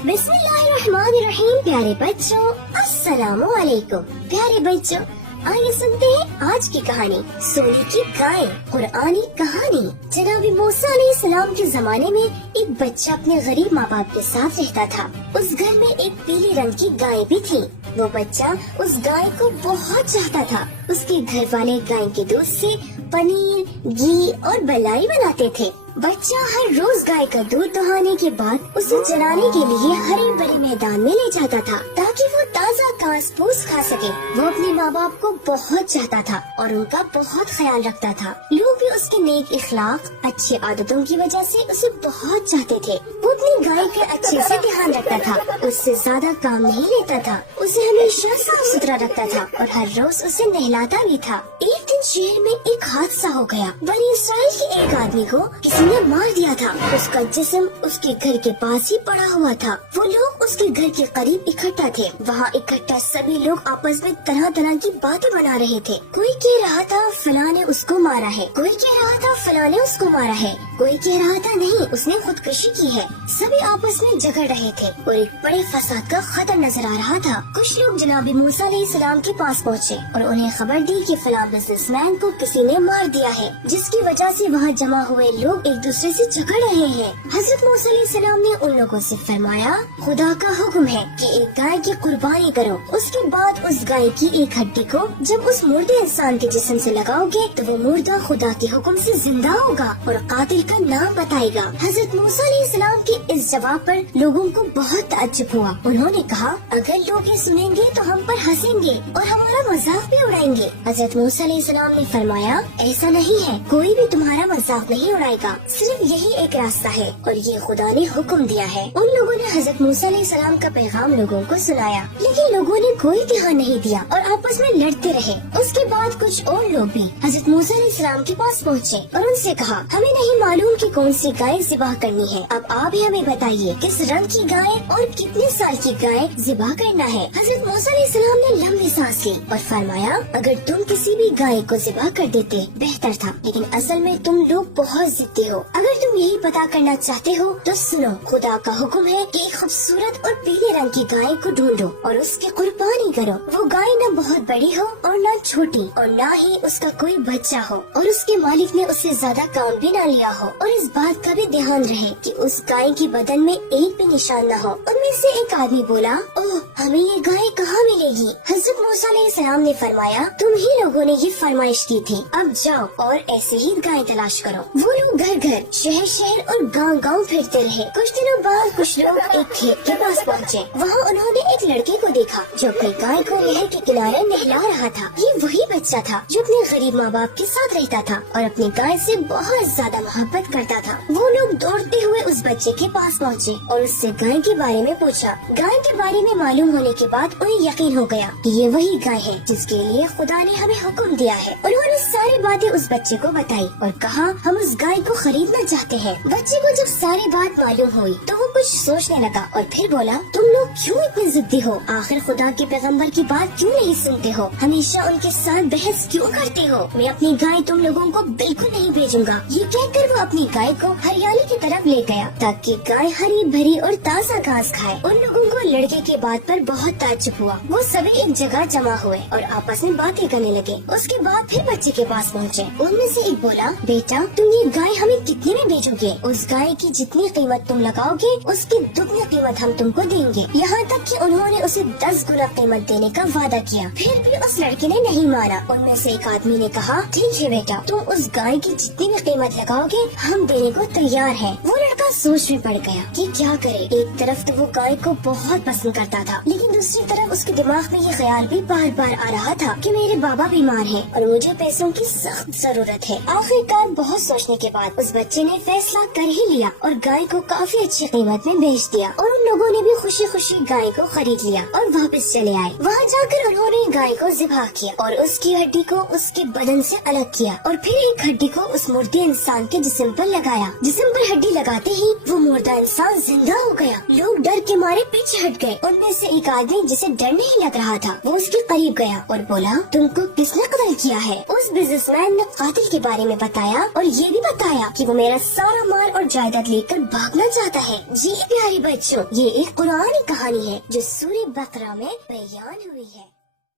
बिस्मिल्लाहिर्रहमानिर्रहीम। प्यारे बच्चों, अस्सलामु अलैकुम। प्यारे बच्चों, आइए सुनते हैं आज की कहानी, सोने की गाय। कुरानी कहानी। जनाब मूसा अलैहिस्सलाम के जमाने में एक बच्चा अपने गरीब माँ बाप के साथ रहता था। उस घर में एक पीले रंग की गाय भी थी। वो बच्चा उस गाय को बहुत चाहता था। उसके घर वाले गाय के दूध से पनीर, घी और मलाई बनाते थे। बच्चा हर रोज गाय का दूध दुहाने के बाद उसे चराने के लिए हरे भरे मैदान में ले जाता था ताकि वो ताज़ा घास फूस खा सके। वो अपने माँ बाप को बहुत चाहता था और उनका बहुत ख्याल रखता था। लोग भी उसके नेक इखलाक, अच्छी आदतों की वजह से उसे बहुत चाहते थे। वो अपनी गाय का अच्छे से ध्यान रखता था, उससे ज्यादा काम नहीं लेता था, उसे हमेशा साफ सुथरा रखता था और हर रोज उसे नहलाता भी था। एक दिन शहर में एक हादसा हो गया। बनी इसराइल के एक आदमी को किसी ने मार दिया था। उसका जिस्म उसके घर के पास ही पड़ा हुआ था। वो लोग उसके घर के करीब इकट्ठा थे। वहाँ इकट्ठा सभी लोग आपस में तरह तरह की बातें बना रहे थे। कोई कह रहा था फलां ने उसको मारा है, कोई कह रहा था फलां ने उसको मारा है, कोई कह रहा था नहीं उसने खुदकुशी की है। सभी आपस में झगड़ रहे थे और एक बड़े फसाद का खतरा नजर आ रहा था। कुछ लोग जनाब मूसा अलैहिस्सलाम के पास पहुँचे और उन्हें खबर दी कि फलां बिजनेसमैन को किसी ने मार दिया है, जिसकी वजह से वहाँ जमा हुए लोग एक दूसरे से झगड़ रहे हैं। हजरत मूसा अलैहिस्सलाम ने उन लोगों से फरमाया, खुदा का हुक्म है कि एक गाय की कुर्बानी करो। उसके बाद उस गाय की एक हड्डी को जब उस मुर्दे इंसान के जिस्म से लगाओगे तो वो मुर्दा खुदा के हुक्म से जिंदा होगा और कातिल का नाम बताएगा। हजरत मूसा अलैहिस्सलाम के इस जवाब पर लोगों को बहुत ताज्जुब हुआ। उन्होंने कहा, अगर लोग ये सुनेंगे तो हम पर हंसेंगे और हमारा मजाक भी उड़ाएंगे। हजरत मूसा अलैहिस्सलाम ने फरमाया, ऐसा नहीं है, कोई भी तुम्हारा मजाक नहीं उड़ाएगा, सिर्फ यही एक रास्ता है और ये खुदा ने हुक्म दिया है। उन लोगों ने हजरत मूसा अलैहिस्सलाम का पैगाम लोगों को सुनाया, लेकिन लोगों ने कोई ध्यान नहीं दिया और आपस में लड़ते रहे। उसके बाद कुछ और लोग भी हजरत मूसा अलैहिस्सलाम के पास पहुँचे और उनसे कहा, हमें नहीं मालूम कि कौन सी गाय ज़िबा करनी है, अब आप ही हमें बताइए किस रंग की गाय और कितने साल की गाय ज़िबा करना है। हजरत मूसा अलैहिस्सलाम ने लंबी सांस ली और फरमाया, अगर तुम किसी भी गाय को ज़िबा कर देते बेहतर था, लेकिन असल में तुम लोग बहुत जिद्दी हो। अगर तुम यही पता करना चाहते हो तो सुनो, खुदा का हुक्म है कि एक खूबसूरत और पीले रंग की गाय को ढूंढो और उसकी कुर्बानी करो। वो गाय न बहुत बड़ी हो और न छोटी और न ही उसका कोई बच्चा हो और उसके मालिक ने उससे ज्यादा काम भी न लिया हो, और इस बात का भी ध्यान रहे कि उस गाय के बदन में एक भी निशान न हो। उनमें से एक आदमी बोला, ओह, हमें ये गाय कहाँ मिलेगी? हजरत मूसा अलैहिस्सलाम ने फरमाया, तुम ही लोगों ने ये फरमाइश की थी, अब जाओ और ऐसे ही गाय तलाश करो। वो लोग घर घर, शहर शहर और गांव गांव फिरते रहे। कुछ दिनों बाद कुछ लोग एक खेत के पास पहुँचे। वहाँ उन्होंने एक लड़के को देखा जो अपनी गाय को नहर के किनारे नहला रहा था। ये वही बच्चा था जो अपने गरीब माँ बाप के साथ रहता था और अपनी गाय से बहुत ज्यादा मोहब्बत करता था। वो लोग दौड़ते हुए उस बच्चे के पास पहुँचे और उससे गाय के बारे में पूछा। गाय के बारे में मालूम होने के बाद उन्हें यकीन हो गया कि ये वही गाय है जिसके लिए खुदा ने हमें हुक्म दिया है। उन्होंने सारी बातें उस बच्चे को बताई और कहा, हम उस गाय को खरीदना चाहते हैं। बच्चे को जब सारी बात मालूम हुई तो वो कुछ सोचने लगा और फिर बोला, तुम लोग क्यों इतने जिद्दी हो? आखिर खुदा के पैगंबर की बात क्यों नहीं सुनते हो? हमेशा उनके साथ बहस क्यों करते हो? मैं अपनी गाय तुम लोगों को बिल्कुल नहीं भेजूंगा। ये कहकर वो अपनी गाय को हरियाली की तरफ ले गया ताकि गाय हरी भरी और ताज़ा घास खाए। उन लोगों को लड़के की बात पर बहुत ताज्जुब हुआ। वो सभी एक जगह जमा हुए और आपस में बातें करने लगे। उसके बाद फिर बच्चे के पास पहुँचे। उनमें से एक बोला, बेटा, तुम ये गाय हमें कितने में बेचोगे? उस गाय की जितनी कीमत तुम लगाओगे उसकी दुगनी कीमत हम तुमको देंगे। यहाँ तक कि उन्होंने उसे 10 गुना कीमत देने का वादा किया। फिर भी उस लड़के ने नहीं माना। उनमें से एक आदमी ने कहा, ठीक है बेटा, तुम उस गाय की जितनी भी कीमत लगाओगे हम देने को तैयार हैं। वो लड़का सोच में पड़ गया कि क्या करे। एक तरफ तो वो गाय को बहुत पसंद करता था, लेकिन दूसरी तरफ उसके दिमाग में ये ख्याल भी बार बार आ रहा था कि मेरे बाबा बीमार हैं और मुझे पैसों की सख्त जरूरत है। आखिरकार बहुत सोचने के बाद उस बच्चे ने फैसला कर ही लिया और गाय को काफी अच्छी कीमत में बेच दिया और उन लोगों ने भी खुशी खुशी गाय को खरीद लिया और वापस चले आए। वहाँ जाकर उन्होंने गाय को ज़िबा किया और उसकी हड्डी को उसके बदन से अलग किया और फिर एक हड्डी को उस मुर्दे इंसान के जिस्म पर लगाया। जिस्म पर हड्डी लगाते ही वो मुर्दा इंसान जिंदा हो गया। लोग डर के मारे पीछे हट गए। उनमें से ایک آدمی جسے ڈر نہیں لگ رہا تھا وہ اس کے قریب گیا اور بولا تم کو کس نے قتل کیا ہے؟ اس بزنس مین نے قاتل کے بارے میں بتایا اور یہ بھی بتایا کہ وہ میرا سارا مال اور جائیداد لے کر بھاگنا چاہتا ہے۔ جی پیارے بچوں، یہ ایک قرآنی کہانی ہے جو سورہ بقرہ میں بیان ہوئی ہے۔